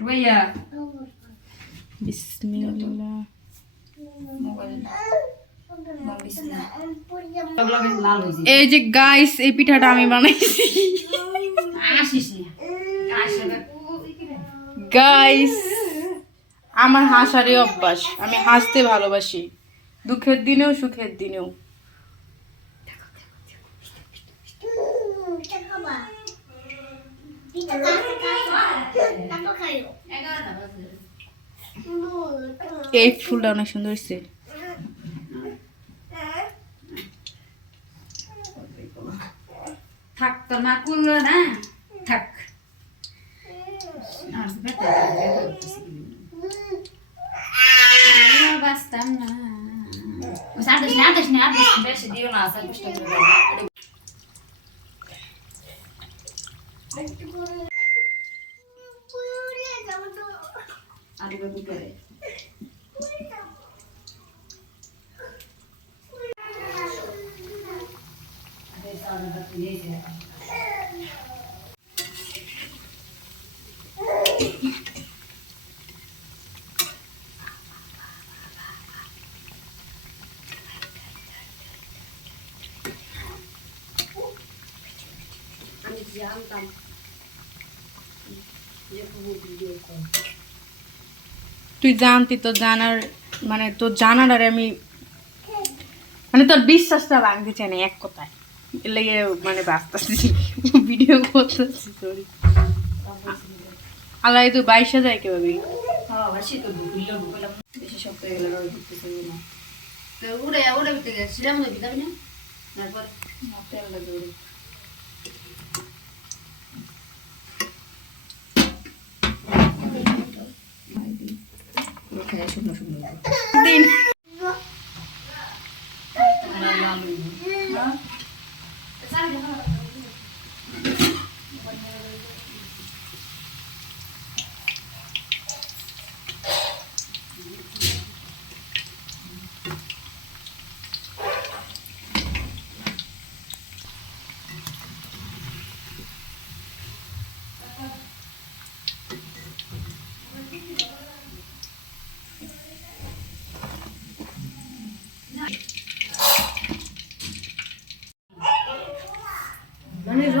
রুইয়া বিসমিল্লাহ। এই যে গাইস এই পিঠাটা আমি বানাইছি। গাইস আমার হাসারই অভ্যাস। আমি হাসতে ভালোবাসি। দুঃখের দিনেও সুখের দিনেও। এই ফুলটা অনেক সুন্দর হয়েছে। থাক তো না করল না। থাক। বাঁচতাম না। আদেশ না আদেশ না আদেশ বেশি দিও না আসার কষ্ট করে দাও। আর দিবে দুপুরে তুই জানতি তো জানার মানে তোর জানার আর আমি মানে তোর বিশ্বাসটা ভাঙতে চাই না এক কথায়। এর লেগে মানে বাঁচতেছি ভিডিও করতেছি সরি আল্লাহ তো বাইশে যায় বেশি শক্ত হয়ে উড়ে উড়ে বিতে গেছে সেটা না? তারপর তেল লাগে উড়ে শুকনো শুকনো দিন মানে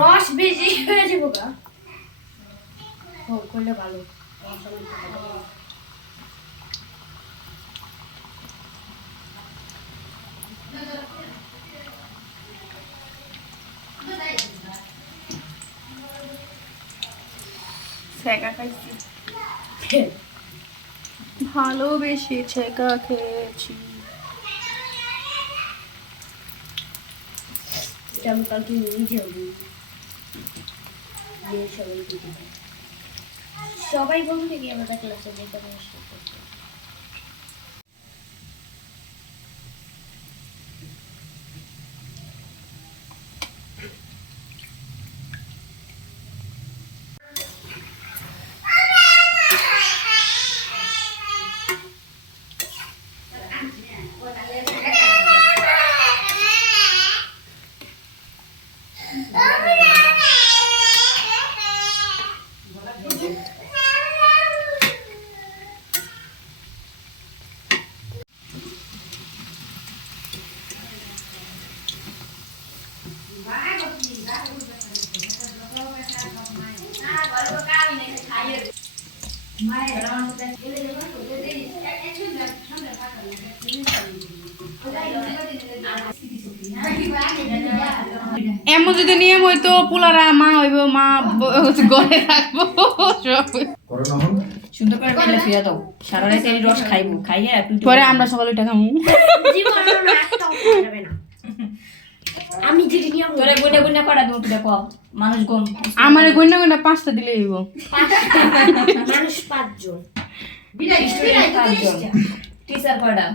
রস বেশি হয়ে যাব গা। ও করলে ভালো। ছেঁকা খাইছি। ভালোবেসে ছেঁকা খেয়েছি। এটা আমি কালকে হব। দিয়ে সবাই বলতে গিয়ে আমাদের ক্লাসে যেতে নষ্ট এমন যদি নিয়ম হইতো পোলারা মা হইব মা ঘরে থাকব। সুন্দর করে মেলে ফিরে দাও। সারা রাত রস খাইবো খাইয়ে পরে আমরা সকালে টাকা না একটাও খাওয়া যাবে না আমি যদি নিয়ম তোরে গুনে গুনে করা দিও দেখো মানুষ গম আমার গুনে গুনে পাঁচটা দিলে হইব। মানুষ পাঁচজন। টিচার কয়টা?